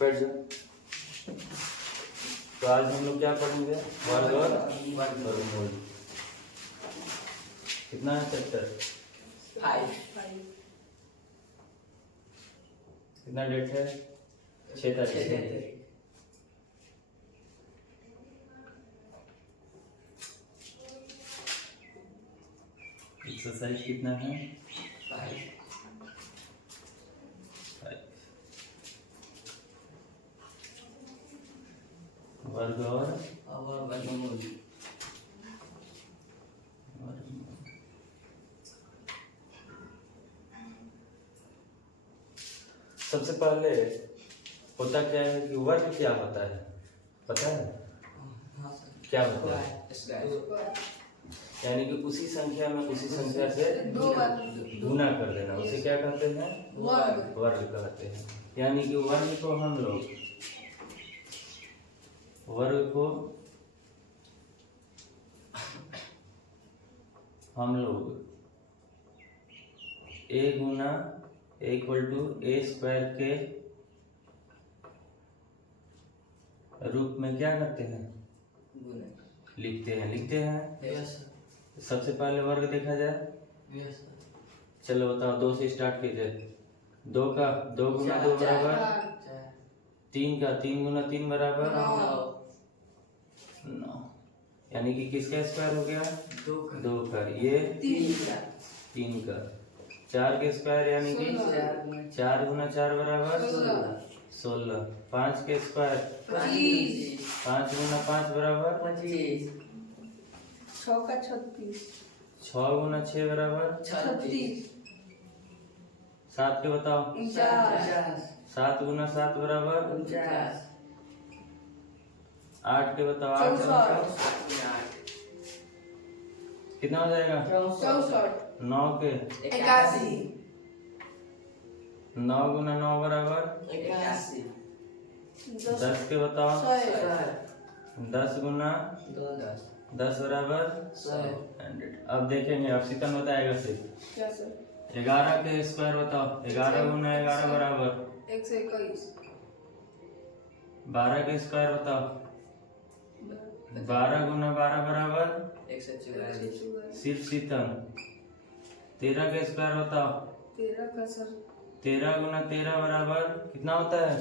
बैठ जाओ। तो आज हम लोग क्या पढ़ेंगे? वर्ग और वर्गमूल। कितना है चैप्टर? 5। कितना डेट है? 6 तारीख। एक्सरसाइज कितना है? 5। वर्ग और वर्गमूल। सबसे पहले होता क्या है कि वर्ग क्या होता है पता है? क्या होता है? यानी कि उसी संख्या में उसी संख्या से गुना कर देना, उसे क्या कहते हैं? वर्ग कहते हैं। यानी कि वर्ग को हम लोग a गुना a equal to a square के रूप में क्या करते हैं? लिखते हैं। सबसे पहले वर्ग देखा जाए। चलो बताओ, 2 से स्टार्ट कीजिए। 2 का 2 गुना 2 बराबर 3 का 3 गुना 3 बराबर 9। यानी कि किसका स्क्वायर हो गया? 2 का। ये 3 का। 4 के स्क्वायर यानी कि 4 गुना 4 बराबर 16। 5 के स्क्वायर 5 गुना 5 बराबर 25। 6 का 36। 6 गुना 6 बराबर 36। 7 के बताओ। 49। 7 गुना 7 बराबर 49। 8 के बताओ। 64। कितना हो जाएगा? 64। 9 के 81। 9 गुना 9 बराबर 81। 10 के बताओ। 10 गुना 10 बराबर 100। अब देखेंगे, अब सितन बताएगा सिर्फ। क्या सर? 11 के स्क्वायर बताओ। 11 गुना 11 बराबर 121। 12 के स्क्वायर बताओ। 12 गुना 12 बराबर 144। सिर्फ सितन। 13 के स्क्वायर बताओ। 13 का सर 13 गुना 13 बराबर कितना होता है?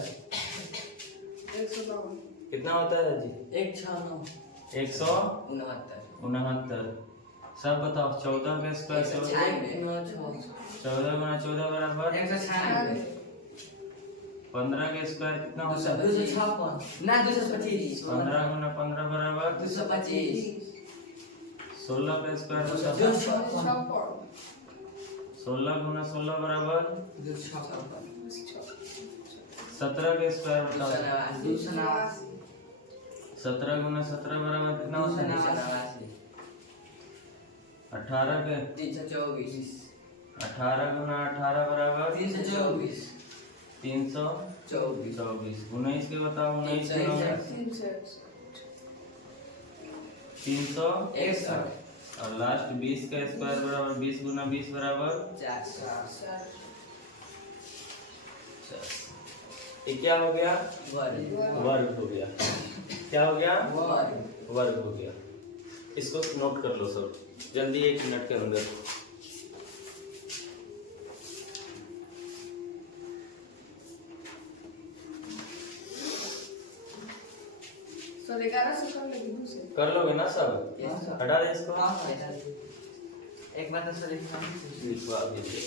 152। कितना होता है जी? 169। 169। सब बताओ। 14 के स्क्वायर से 14 गुना 14 बराबर 15 के स्क्वायर कितना होता है? 225। 15 गुना 15 बराबर 225। 16 के स्क्वायर बताओ। 56। 16 गुना 16 बराबर 256। 17 के स्क्वायर बताओ। 289। 17 गुना 17 बराबर कितना होता है? 289। 18 के 324। 18 गुना 18 बराबर 324। 324। 19 के बताओ। 19 गुना 361। और लास्ट 20 का स्क्वायर बराबर 20 गुना 20 बराबर 400। ये क्या हो गया? वर्ग। वर्ग हो गया। क्या हो गया? वर्ग। वर्ग हो गया। इसको नोट कर लो सब जल्दी, 1 मिनट के अंदर। सर 11 से कर लेंगे दूसरे। कर लोगे ना सब? हटा दे इसको। एक बात सर लिखवा दीजिए।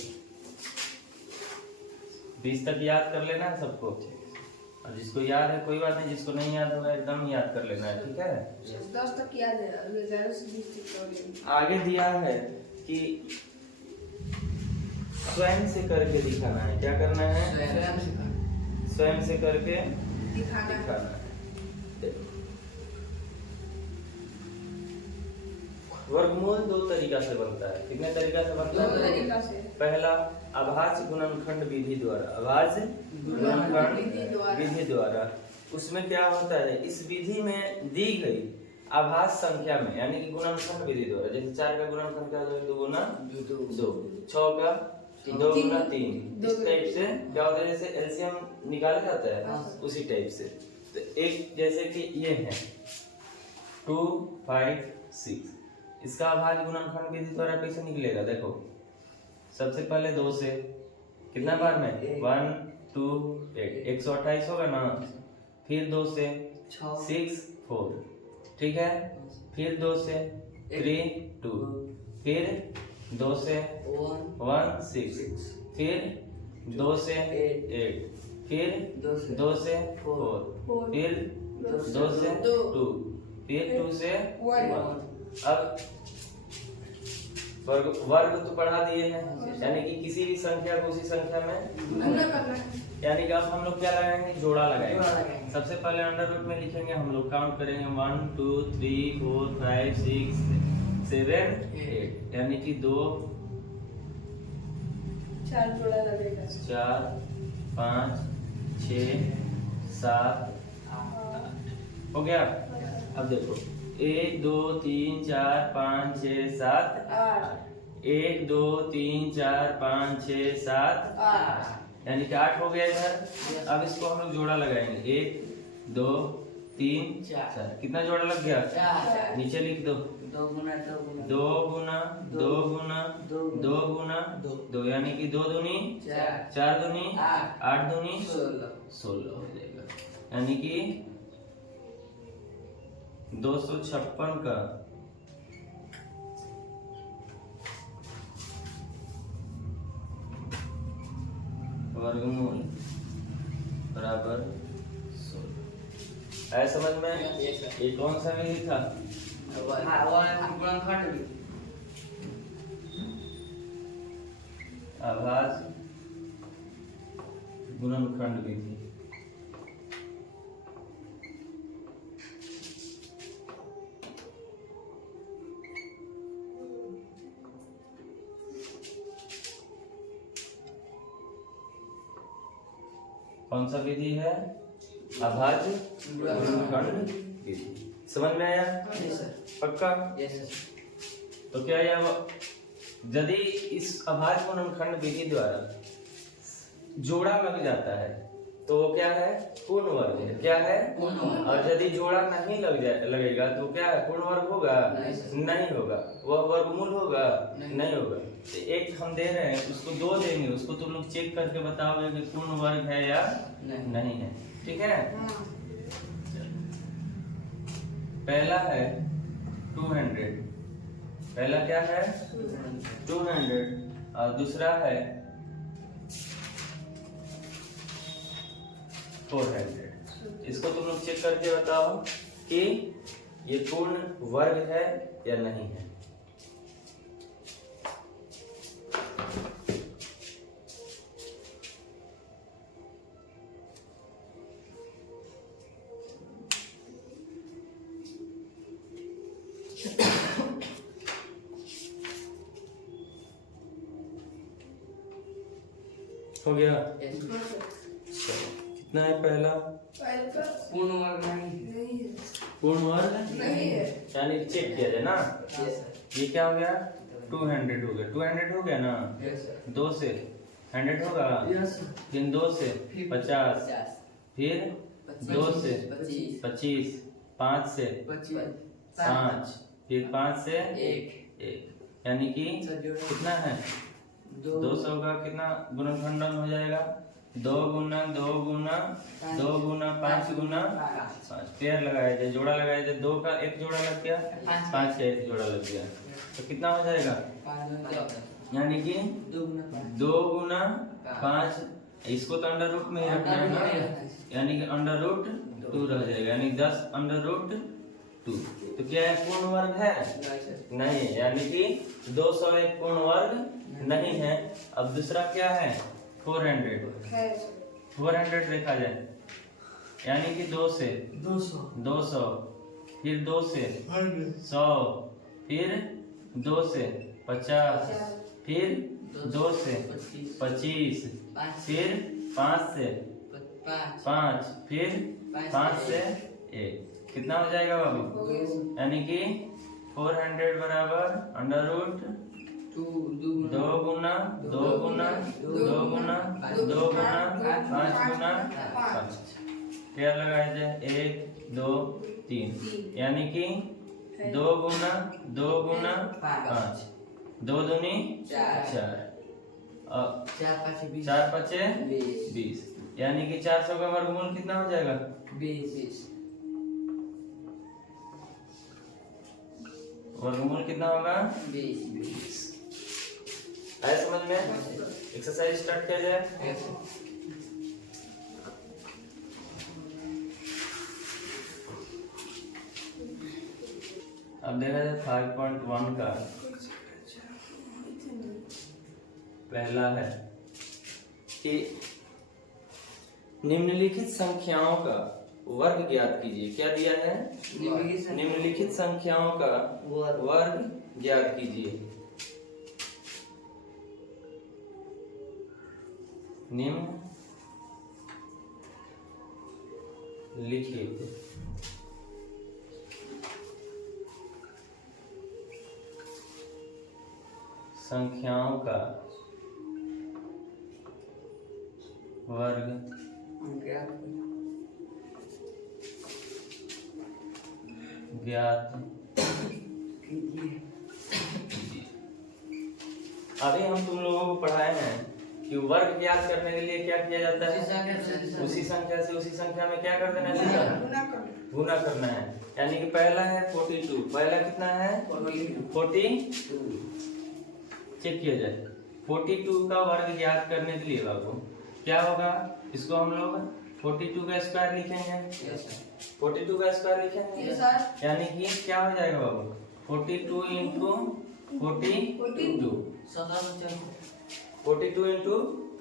20 तक याद कर लेना है सबको। और जिसको याद है कोई बात नहीं, जिसको नहीं याद होगा एकदम याद कर लेना है, ठीक है? 10 तक याद है, 11 से 20 तक कर लेंगे। आगे दिया है कि स्वयं से करके दिखाना है। क्या करना है? स्वयं से करके दिखाना दिखाना है। देखो, वर्गमूल 2 तरीका से बनता है। कितने तरीका से बनता दो है? तरीका से। पहला अभाज्य गुणनखंड विधि द्वारा। अभाज्य गुणनखंड विधि द्वारा। उसमें क्या होता है? इस विधि में दी गई अभाज्य संख्या में, यानी कि गुणनखंड विधि द्वारा, जैसे 4 का गुणनखंड क्या हो? 2 गुना 2। 6 का 2 गुना 3 दो इस टाइप से क्या होता है, जैसे एलसीएम निकाला जाता है हाँ। उसी टाइप से। तो एक जैसे कि ये है 2 5 6, इसका अभाज्य गुणनखंड विधि द्वारा कैसे निकलेगा, देखो सबसे पहले 2 से कितना बार में 1 2 8 128 होगा ना, फिर 2 से 6 4, ठीक है, फिर 2 से 3 2, फिर 2 से 1 6, फिर 2 से 8, फिर 2 से 4, फिर 2 से 2, फिर 2 से 1। अब वर्ग तो पढ़ा दिए हैं, यानी कि किसी भी संख्या को उसी संख्या में गुना करना है। यानी कि अब हम लोग क्या लगाएंगे, जोड़ा जोड़ा लगाएंगे। लगाएंगे। सबसे पहले अंडर रूट में लिखेंगे, हम लोग काउंट करेंगे 1 2 3 4 5 6 7 8, यानी कि 2 चार जोड़ा लगेगा। 4 5 6 7 हो गया। अब देखो 1 2 3 4 5 6 7 8 1 2 3 4 5 6 7 8 यानी कि 8 हो गया इधर। अब इसको हम लोग जोड़ा लगाएंगे 1 2 3 4, कितना जोड़ा लग गया, नीचे लिख दो 2 गुना 2 गुना 2 गुना 2 गुना 2, यानी कि 2 दूनी 4 दूनी 8 दूनी 16 हो जाएगा, यानी कि 256 का वर्गमूल बराबर 16। आया समझ में? ये कौन सा विधि था? गुणनखंड भी अभाज्य गुणनखंड विधि। कौन सा विधि है? अभाज्य गुणनखंड विधि। समझ में आया? पक्का? तो क्या यदि इस अभाज्य गुणनखंड विधि द्वारा जोड़ा लग जाता है तो वो क्या है, पूर्ण वर्ग है। क्या है? और यदि जोड़ा नहीं लगेगा तो क्या है, पूर्ण वर्ग होगा? नहीं होगा। वह वर्गमूल होगा? नहीं होगा। तो एक हम दे रहे हैं, उसको 2 देंगे, उसको तुम लोग चेक करके बताओगे कि पूर्ण वर्ग है या नहीं है। ठीक है? पहला है 200, पहला क्या है 200, और दूसरा है 400। इसको तुम लोग चेक करके बताओ कि ये पूर्ण वर्ग है या नहीं है। हो गया? कितना है पहला? पूर्ण वर्ग नहीं नहीं है। पूर्ण वर्ग नहीं है। यानी चेक किया जाए ना। ये क्या हो गया? 200 हो गया। 200 हो गया ना। 2 से 100 होगा, फिर 2 से 50, फिर 2 से 25, 5 से 5, फिर 5 से 1, यानी कि कितना है 200 का कितना गुणनखंडन हो जाएगा? 2 गुना 2 गुना 2 गुना 5 गुना 5। पेयर लगाया जाए, जोड़ा लगाया जाए, 2 का एक जोड़ा लग गया, 5 का एक जोड़ा लग गया, तो कितना हो जाएगा? यानी कि 2 गुना 5, इसको तो अंडर रूट में ही रखना है ना, यानी कि अंडर रूट 2 रह जाएगा, यानी 10 अंडर रूट 2। तो क्या है, पूर्ण वर्ग है? नहीं है, यानी कि 200 एक पूर्ण वर्ग नहीं है। अब दूसरा क्या है 400 देखा जाए, यानी कि 2 से 200, फिर 2 से 100, फिर 2 से 50, फिर 2 से 25, फिर 5 से 5, फिर 5 से 1, कितना हो जाएगा बाबू? यानी कि 400 बराबर अंडर रूट 2 गुना 2 गुना 2 गुना 5 गुना 5 पेयर लगाए जाए 1 2 3 यानी कि 2 गुना 5 2 दूनी 4 और 4 5 20 यानी कि 400 का वर्गमूल कितना हो जाएगा 20 वर्गमूल कितना होगा 20 आया समझ में एक्सरसाइज स्टार्ट किया जाए अब देखा जाए 5.1 का पहला है कि निम्नलिखित संख्याओं का वर्ग ज्ञात कीजिए। क्या दिया है निम्नलिखित संख्याओं का वर्ग ज्ञात कीजिए। निम्नलिखित संख्याओं का वर्ग ज्ञात कीजिए। अभी हम तुम लोगों को पढ़ाए हैं कि वर्ग ज्ञात करने के लिए क्या किया जाता है उसी संख्या से उसी संख्या में क्या कर देना है गुना करना है। यानी कि पहला है 42 पहला कितना है 40 चेक किया जाए 42 का वर्ग ज्ञात करने के लिए बाबू क्या होगा इसको हम लोग 42 का स्क्वायर लिखेंगे 42 का स्क्वायर लिखेंगे यानी कि क्या हो जाएगा बाबू 42 इंटू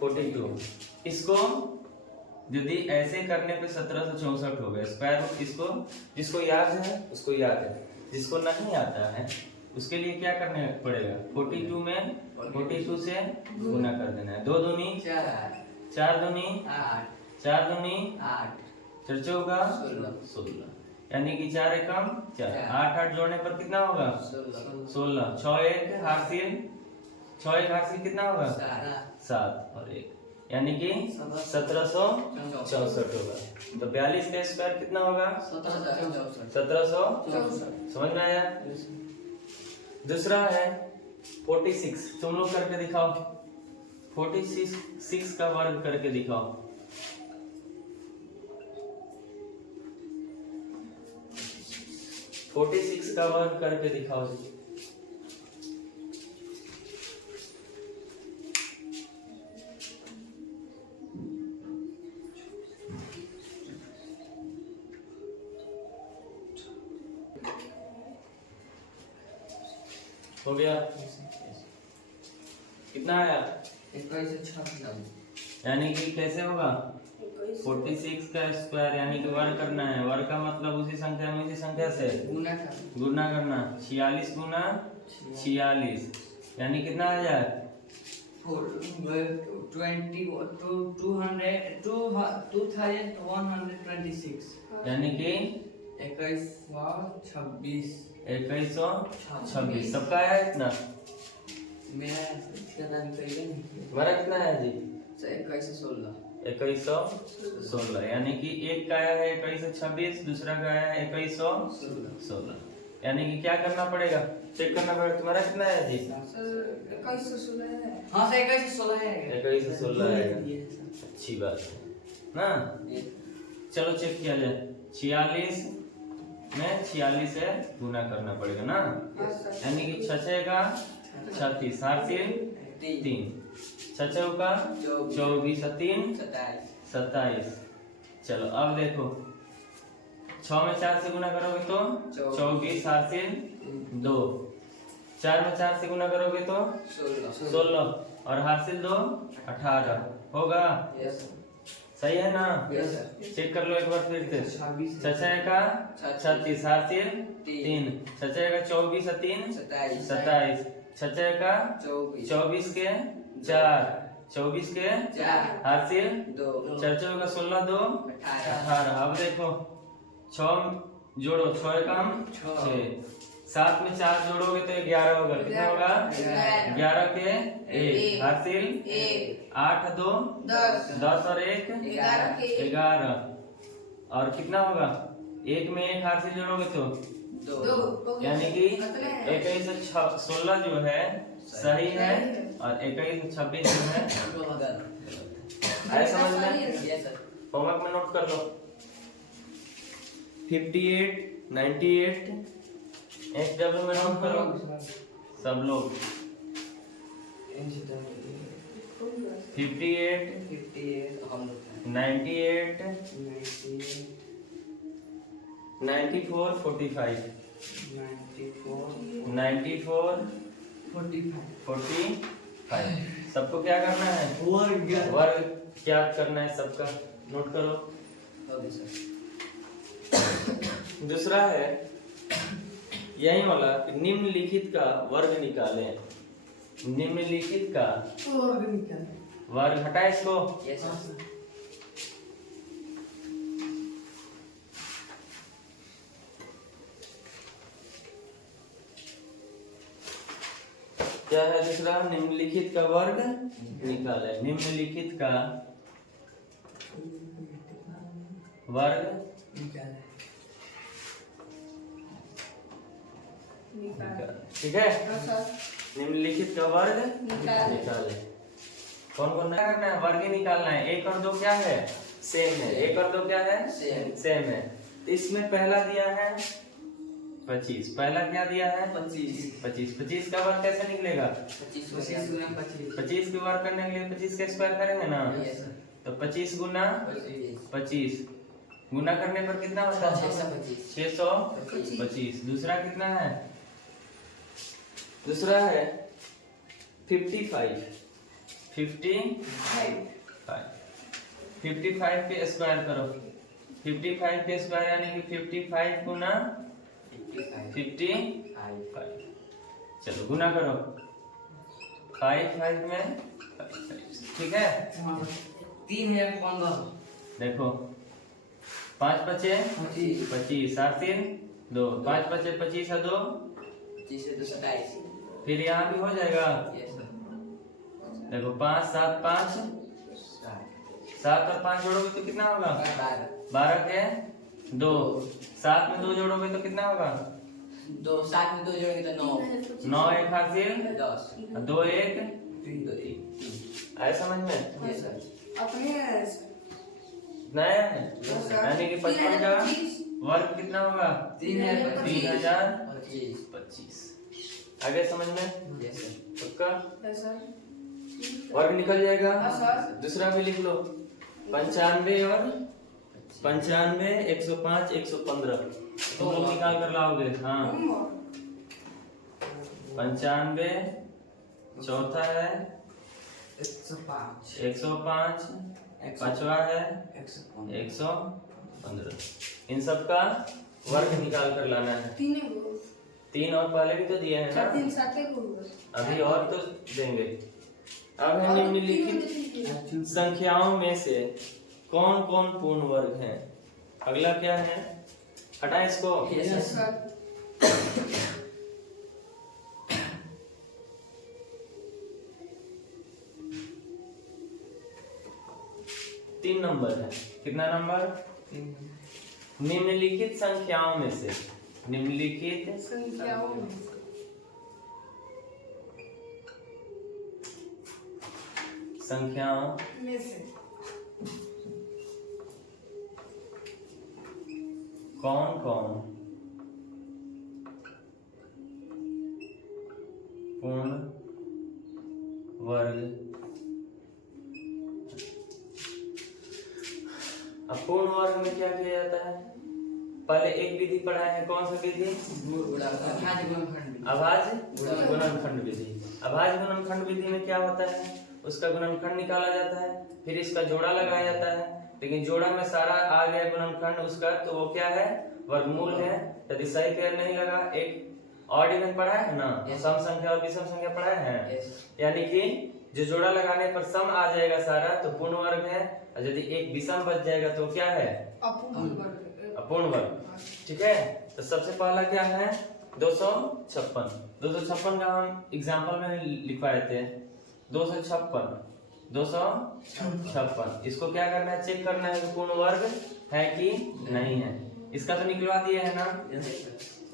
42 इसको यदि ऐसे करने पे 1764 हो गया स्क्वायर रूट किसको जिसको याद है उसको याद है जिसको नहीं आता है उसके लिए क्या करने पड़ेगा 42 में 42 से गुना कर देना है 2 दूनी 4 दूनी 4 दूनी 8 4 चौका 16 यानी कि 4 एकम 4 8 8 जोड़ने पर कितना होगा 16 6 1 हासिल 6 1 हासिल कितना होगा 7 और 1 यानी कि 1764 होगा। तो 42 का स्क्वायर कितना होगा 1764 समझ में आया। दूसरा है 46 तुम लोग करके दिखाओ 46 का वर्ग करके दिखाओ 46 का वर्ग करके दिखाओ हो गया कितना आया 21 यानी कि कैसे होगा 46 का स्क्वायर यानी कि वर्ग करना है वर्ग का मतलब उसी संख्या में उसी संख्या से गुना करना 46 गुना 46 यानी कितना आ जाए 2126 यानी कि 2126 सबका आया इतना मेरा हमारा कितना है जी 2116 2116 यानी कि एक का आया है 2126 दूसरा का आया है 2116 यानी कि क्या करना पड़ेगा चेक करना पड़ेगा तुम्हारा कितना है जी 2116 है हाँ सर 2116 है 2116 है अच्छी बात है ना चलो चेक किया जाए 46 में 46 से गुना करना पड़ेगा ना यानी कि 6 का 36 हासिल 3 6 का 24 3 27 चलो अब देखो 6 में 4 से गुना करोगे तो 24 हासिल 2 4 में 4 से गुना करोगे तो 16 और हासिल 2 18 होगा सही है ना चेक कर लो एक बार फिर से 6 का 36 हासिल 3 6 का 24 3 27 6 का 24 के 4 24 के हासिल 4 का 16 2 18 अब देखो 6 जोड़ो 6 कम 6 7 में 4 जोड़ोगे तो 11 होगा। कितना होगा? 11 के 1 हासिल 8 2 10 और 1 11 और कितना होगा? 1 में 1 हासिल जोड़ोगे तो 2 यानी कि 21 से 16 जो है सही है और 21 से 26 जो है आया समझ में? होमवर्क में नोट कर लो। 58 98 SW में नोट करो सब लोग। 58 98 94 45 94 45 सबको क्या करना है? वर्ग याद करना है सबका। नोट करो। दूसरा है यही वाला कि निम्नलिखित का वर्ग निकालें। निम्नलिखित का वर्ग हटा इसको। क्या है दूसरा? निम्नलिखित का वर्ग निकालें। निम्नलिखित का वर्ग ठीक है। निम्नलिखित का वर्ग निकाले। कौन कौन करना है? वर्ग ही निकालना है। 1 और 2 क्या है? सेम है। 1 और 2 क्या है? सेम है। तो इसमें पहला दिया है 25। पहला क्या दिया है? 25 25 का वर्ग कैसे निकलेगा? 25 के वर्ग करने के लिए 25 का स्क्वायर करेंगे ना। तो 25 गुना 25 गुना करने पर कितना होता है? 625। दूसरा कितना है? दूसरा है 55 55 के स्क्वायर करो। 55 के स्क्वायर यानी कि 55 गुना 55। चलो गुना करो 5 में 5 ठीक है। 3 है 15। देखो 5 बचे 25 7 3 2 5 बचे 25 है 2 27। फिर यहाँ भी हो जाएगा। देखो 5 7 5 7 और 5 जोड़ोगे तो कितना होगा? 12 के 2 7 में 2 जोड़ोगे तो कितना होगा? 7 में 2 जोड़ेंगे तो 9 9 1 हासिल 10 2 1 3 आया समझ में? नया है यानी कि 55 का वर्ग कितना होगा? 3025। आगे समझ में? उसका वर्ग निकल जाएगा। दूसरा भी लिख लो 95 और 95 105 115 तुम लोग निकाल कर लाओगे। हाँ 95 चौथा है 105 पांचवा है 115। इन सब का वर्ग निकाल कर लाना है। 3 और पहले भी तो दिए हैं ना। अभी और तो देंगे। अब है निम्नलिखित संख्याओं में से कौन कौन पूर्ण वर्ग हैं? अगला क्या है? हटा इसको। तीन नंबर है। कितना नंबर? निम्नलिखित संख्याओं में से निम्नलिखित संख्याओं में से कौन कौन पूर्ण वर्ग? अपूर्ण वर्ग में क्या किया जाता है? पहले एक विधि पढ़ाए हैं। कौन सा विधि? अभाज्य गुणनखंड विधि। अभाज्य गुणनखंड विधि में क्या होता है? उसका गुणनखंड निकाला जाता है, फिर इसका जोड़ा लगाया जाता है। लेकिन जोड़ा में सारा आ गया गुणनखंड उसका, तो वो क्या है? वर्गमूल है। यदि सही पेयर नहीं लगा, एक ऑड इवन पढ़ा है ना, सम संख्या और विषम संख्या पढ़ा है। यानी कि जो जोड़ा लगाने पर सम आ जाएगा सारा तो पूर्ण वर्ग है, और यदि एक विषम बच जाएगा तो क्या है? अपूर्ण वर्ग। ठीक है। तो सबसे पहला क्या है? 256। 256 का हम एग्जाम्पल में लिखवाए थे। 256 इसको क्या करना है, चेक करना है कि पूर्ण वर्ग है कि नहीं है। इसका तो निकलवा दिया है ना,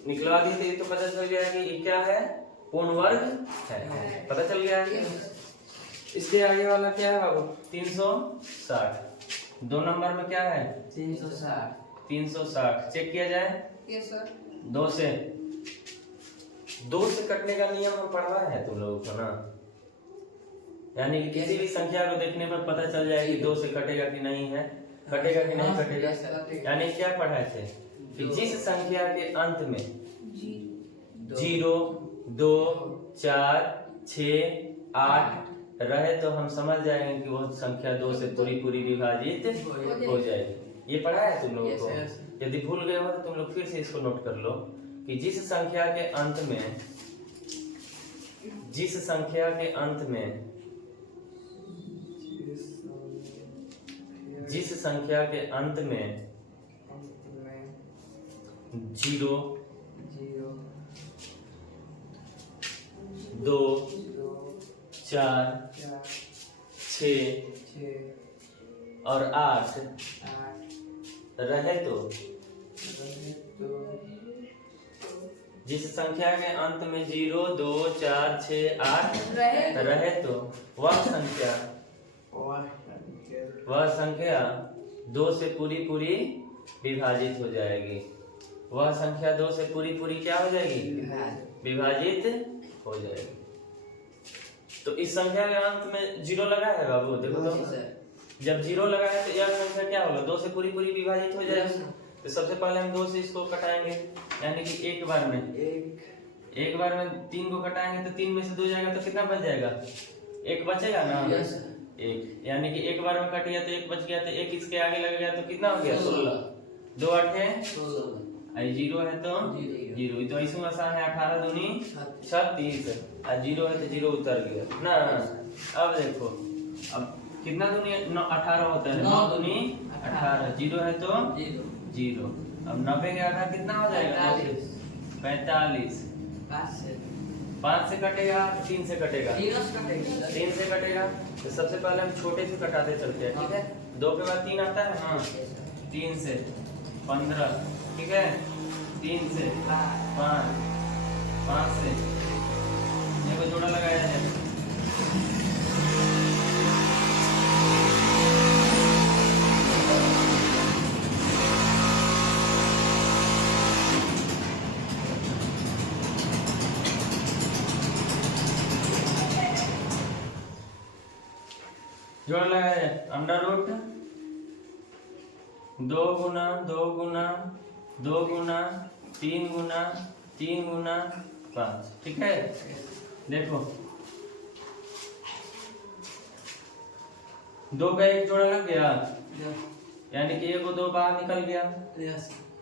निकलवा दिए थे, तो पता चल गया कि ये क्या है, पूर्ण वर्ग है, पता चल गया है। इसके आगे वाला क्या है बाबू, 360। 2 नंबर में क्या है, 360 चेक किया जाए। Yes sir. 2 से कटने का नियम हम पढ़वाए हैं तुम लोगों को ना, यानी कि किसी भी संख्या को देखने पर पता चल जाए कि 2 से कटेगा कि नहीं है, कटेगा कि नहीं कटेगा। यानी क्या पढ़ाए थे कि जिस संख्या के अंत में 0, 2, 4, 6, 8 रहे तो हम समझ जाएंगे कि वो संख्या 2 से पूरी विभाजित हो जाएगी। ये पढ़ा है तुम लोगों को। यदि भूल गए हो तो तुम लोग फिर से इसको नोट कर लो कि जिस संख्या के अंत में जिस संख्या के अंत में 0, 2, 4, 6 और 8 रहे तो जिस संख्या के अंत में 0, 2, 4, 6, 8 रहे तो वह संख्या 2 से पूरी विभाजित हो जाएगी। वह संख्या 2 से पूरी क्या हो जाएगी, विभाजित हो जाएगी। तो इस संख्या के अंत में 0 लगा है बाबू, देखो तो जब 0 लगा है तो यह संख्या क्या होगा, 2 से पूरी विभाजित हो जाएगी। तो सबसे पहले हम 2 से इसको कटाएंगे, यानी कि एक बार में 3 को कटाएंगे तो 3 में से 2 जाएगा तो कितना बच जाएगा, 1 बचेगा ना, 1, यानी कि एक बार में कट गया तो 1 बच गया, तो 1 इसके आगे लग गया तो कितना हो गया, 16। 2 8 है 0 है तो 0, तो ऐसे आसान है, 18 दूनी 36 और 0 है तो 0 उतर गया ना। अब देखो, अब कितना दूनी 18 होता है, 9 दूनी 18, 0 है तो 0। अब 90 के आधा कितना हो जाएगा, 45। 5 से कटेगा, 3 से कटेगा, 3 से कटेगा। तो सबसे पहले हम छोटे से कटाते चलते हैं, ठीक है। 2 के बाद 3 आता है ना, 3 से 15, ठीक है, 3 से 5, 5 से ये को जोड़ा लगाया है, जोड़ लगाया है, अंडर रूट 2 गुना 2 गुना 2 गुना 3 गुना 3 गुना 5, ठीक है। देखो 2 का एक जोड़ा लग गया, यानी कि 1 2 बाहर निकल गया,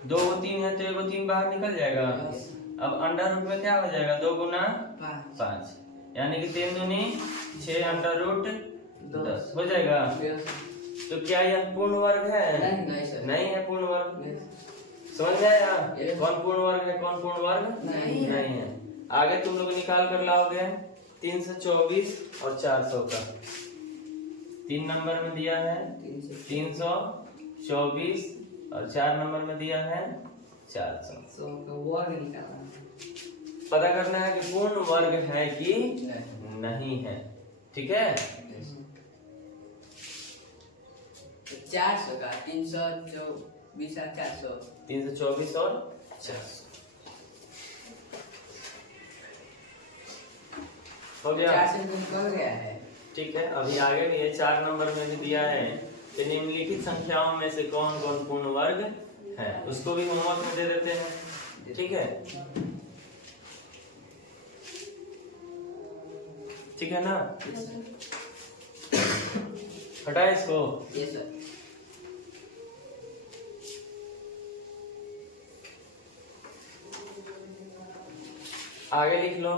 2 3 है तो 1 3 बाहर निकल जाएगा। अब अंडर रूट में क्या हो जाएगा, 2 गुना 5, यानी कि 3 दूनी 6 अंडर रूट 10 हो जाएगा। तो क्या यह पूर्ण वर्ग है, नहीं है पूर्ण वर्ग। समझ में आया कौन पूर्ण वर्ग है, कौन पूर्ण वर्ग नहीं है। आगे तुम लोग निकाल कर लाओगे 324 और 400 का। 3 नंबर में दिया है 324 और 4 नंबर में दिया है 400। पता करना है कि पूर्ण वर्ग है कि नहीं है, ठीक है। 400 का 324 और 400, 324 और 400 हो गया, 400 निकल गया है, ठीक है। अभी आगे भी है, 4 नंबर में भी दिया है कि निम्नलिखित संख्याओं में से कौन कौन पूर्ण वर्ग है, उसको भी होमवर्क में दे देते हैं, ठीक है, ठीक है ना। हटाए इसको, ये सर आगे लिख लो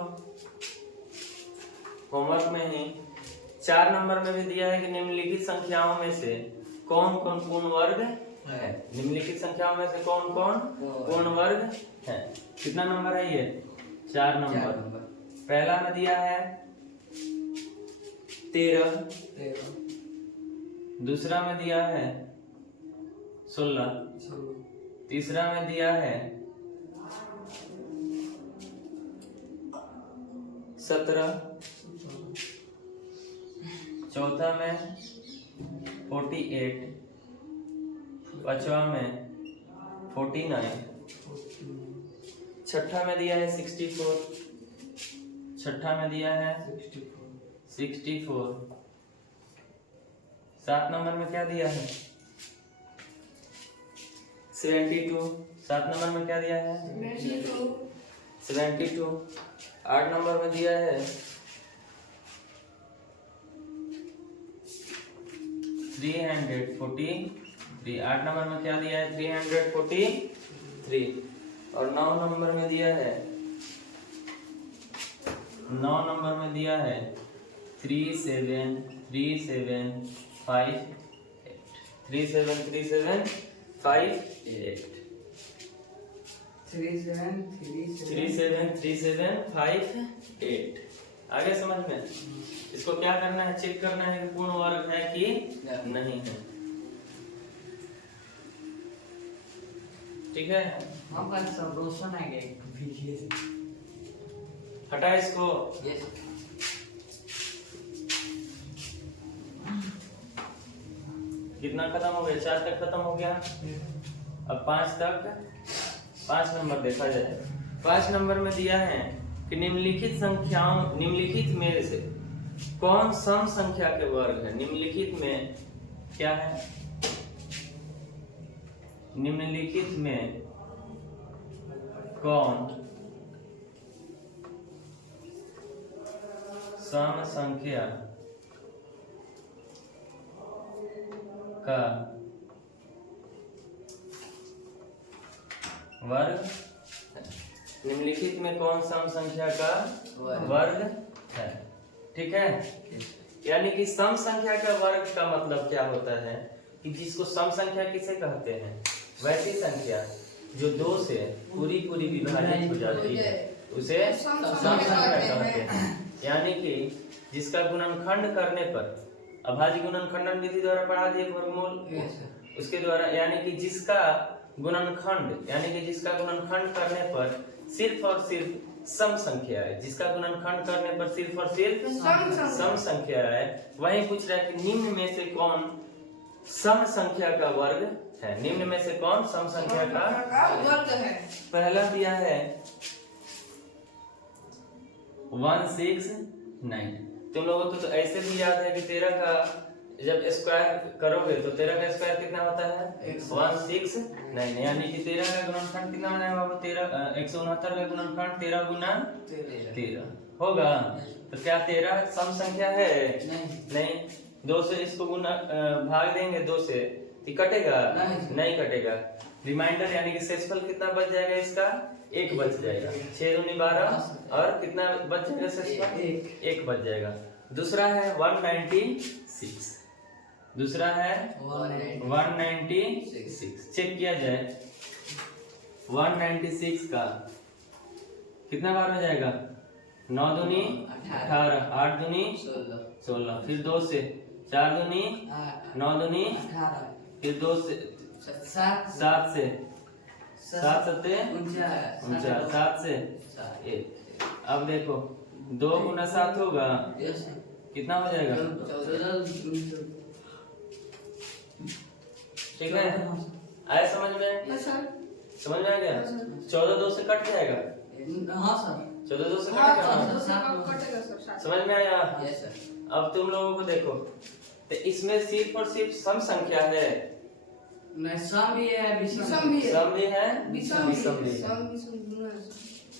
होमवर्क में ही। 4 नंबर में भी दिया है कि निम्नलिखित संख्याओं में से कौन कौन पूर्ण वर्ग है। निम्नलिखित संख्याओं में से कौन कौन पूर्ण वर्ग है? कितना नंबर है ये? 4 नंबर। पहला में दिया है 13, दूसरा में दिया है 16, तीसरा में दिया है 17, चौथा में 48, पांचवा में 49, छठा में दिया है 64, छठा में दिया है 64, 7 नंबर में क्या दिया है? 72, 7 नंबर में क्या दिया है? 72, 8 नंबर में दिया है 343, 8 नंबर में क्या दिया है? 343, और 9 नंबर में दिया है 373758, 373758। आगे समझ में? इसको क्या करना है? चेक करना है कि पूर्ण वर्ग है कि नहीं है। ठीक है, सब रोशन आ गए। हटा इसको। कितना खत्म हो गया? 4 तक खत्म हो गया। अब 5 तक, 5 नंबर देखा जाए। 5 नंबर में दिया है कि निम्नलिखित में से कौन सम संख्या के वर्ग है? निम्नलिखित में क्या है? निम्नलिखित में कौन सम संख्या का वर्ग? निम्नलिखित में कौन सम संख्या का वर्ग है? ठीक है, यानी कि सम संख्या का वर्ग का मतलब क्या होता है कि जिसको सम संख्या किसे कहते हैं? वैसी संख्या जो 2 से पूरी विभाजित हो जाती है उसे सम संख्या कहते हैं। यानी कि जिसका गुणनखंड करने पर, अभाज्य गुणनखंडन विधि द्वारा पढ़ा दिए वर्गमूल, उसके द्वारा, यानी कि जिसका गुणनखंड करने पर सिर्फ और सिर्फ सम संख्या है, जिसका गुणनखंड करने पर सिर्फ और सिर्फ सम संख्या है, वही पूछ रहा है कि निम्न में से कौन सम संख्या का वर्ग है? निम्न में से कौन सम संख्या का वर्ग है? पहला दिया है 169। तुम लोगों को तो ऐसे भी याद है कि 13 का जब स्क्वायर करोगे तो 13 का स्क्वायर कितना होता है? 169। यानी कि 13 का गुणनखंड कितना बना है बाबू? 169 का गुणनखंड 13 गुना 13 होगा। तो क्या 13 सम संख्या है? नहीं। 2 से इसको गुना भाग देंगे, 2 से कटेगा? नहीं कटेगा। रिमाइंडर यानी कि शेषफल कितना बच जाएगा इसका? 1 बच जाएगा। 6 दूनी 12 और कितना बच जाएगा शेषफल? 1 बच जाएगा। दूसरा है 196, दूसरा है 196। चेक किया जाए 196 का कितना बार हो जाएगा? 9 दूनी 18, 8 दूनी 16, फिर 2 से 4 दूनी 9 दूनी 18, फिर 2 से 7 से 7 सत्ते 49, 7 से 1। अब देखो 2 गुना 7 होगा, कितना हो जाएगा? ठीक है, आया समझ में? समझ में आ गया? 14 2 से कट जाएगा। हाँ सर, 14 2 से कटेगा। समझ में आया? अब तुम लोगों को देखो, तो इसमें सिर्फ और सिर्फ सम संख्या है? नहीं, सम भी है, विषम भी है, विषम भी है।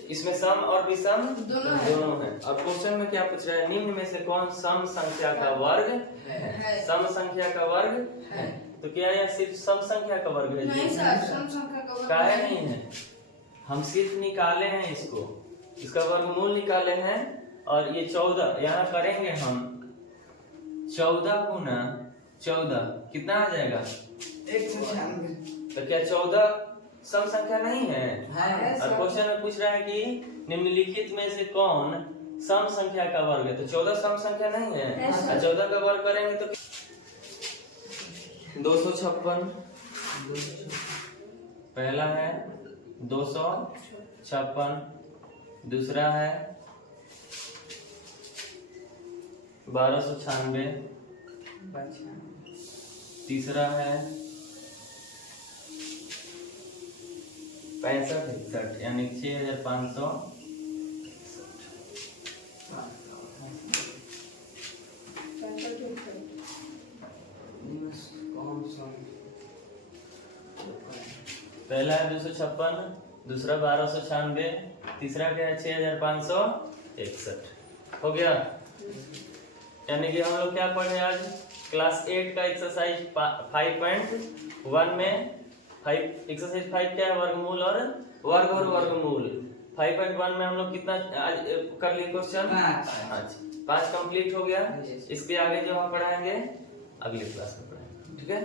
इसमें सम और विषम दोनों है। अब क्वेश्चन में क्या पूछ रहा है? निम्न में से कौन सम संख्या का वर्ग है? सम संख्या का वर्ग है। तो क्या यह सिर्फ सम संख्या का वर्ग है? नहीं सर, सम संख्या का वर्ग काहे नहीं है? हम सिर्फ निकाले हैं इसको, इसका वर्गमूल निकाले हैं। और ये 14 यहाँ करेंगे हम, 14 गुना 14 कितना आ जाएगा? 196 तो क्या 14 सम संख्या नहीं है? है। और क्वेश्चन में पूछ रहा है कि निम्नलिखित में से कौन सम संख्या का वर्ग है? तो 14 सम संख्या नहीं है। और 14 का वर्ग करेंगे तो 256 पहला है, 256 दूसरा है, 1296 तीसरा है, 65 यानी 6500 कौन सा पहला है 256, दूसरा 1296, तीसरा क्या है 6561। हो गया। यानी कि हम लोग क्या पढ़े आज? क्लास 8 का एक्सरसाइज 5.1 में एक्सरसाइज 5 क्या है? वर्गमूल और वर्गमूल। 5.1 में हम लोग कितना आज कर लिए क्वेश्चन? 5 कंप्लीट हो गया। इसके आगे जो हम पढ़ाएंगे अगली क्लास में पढ़ाएंगे। ठीक है।